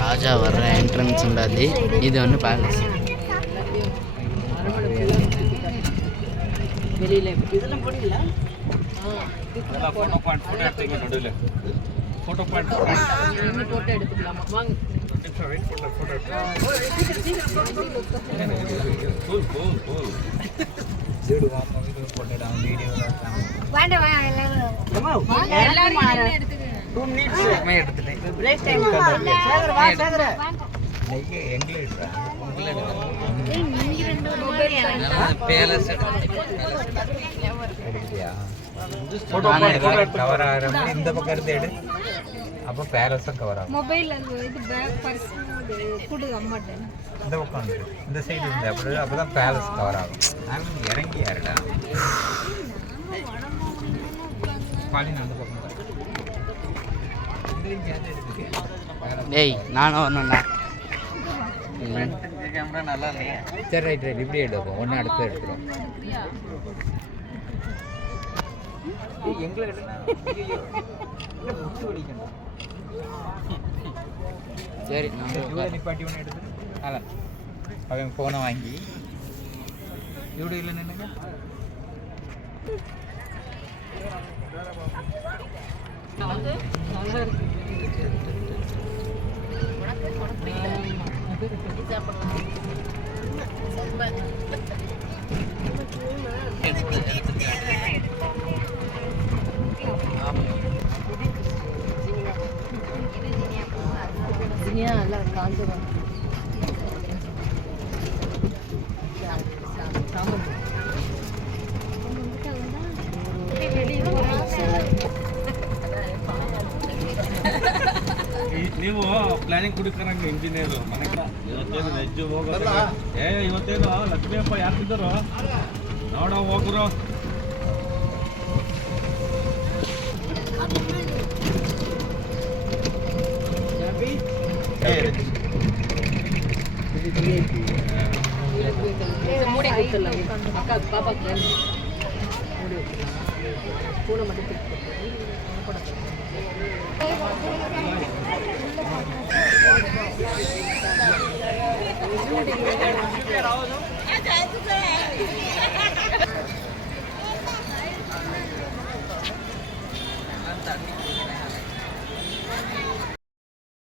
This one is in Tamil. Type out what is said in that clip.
ராஜா வர்ற என்ட்ரன்ஸ் உண்டாது. இது ஒன்று பேலஸ். வெளியில் இதெல்லாம் போடல. ஃபோட்டோ பாயிண்ட் ஃபோட்டோ எடுத்துக்கலாமா? வாங்க. கவர் ஆகிற இந்த பக்கம் இருந்து எடு. அப்போ பேலஸும் கவர் ஆகும். மொபைல் இது பேக் பர்ஸ் கொடு அம்மாட்டேன். இந்த பக்கம் வந்து இந்த சைடு இருந்து அப்படி அப்போ தான் பேலஸ் கவர் ஆகும். இறங்கி யாருடா பாலின் அந்த பக்கம் டேய் நானும் ஒன்றுண்ணா. கேமரா நல்லா இல்லையா? சரி ரைட் ரைட் இப்படி எடுப்போம். ஒன்று அடுத்து எடுத்துரும். எங்களை சரி நிப்பாட்டி ஒன்று எடுத்து அதான் அவன் ஃபோனை வாங்கி இவ்வளோ இல்லை நின்னுங்க. எல்லாம் காஞ்சிடும். ನೀವು ಪ್ಲಾನಿಂಗ್ ಕುಡಿತಾರಂಗ ಇಂಜಿನಿಯರ್ ಮನೆಗ ಇವತ್ತೇನು ವೆಜ್ ಹೋಗೋದಿಲ್ಲ. ಇವತ್ತೇನು ಲಕ್ಷ್ಮೀ ಹಬ್ಬ ಯಾಕಿದ್ರು ನೋಡ ಹೋಗ್ರು. மூடி கொடுத்துடலாம். அக்கா பாப்பாக்கு பூனை மட்டும்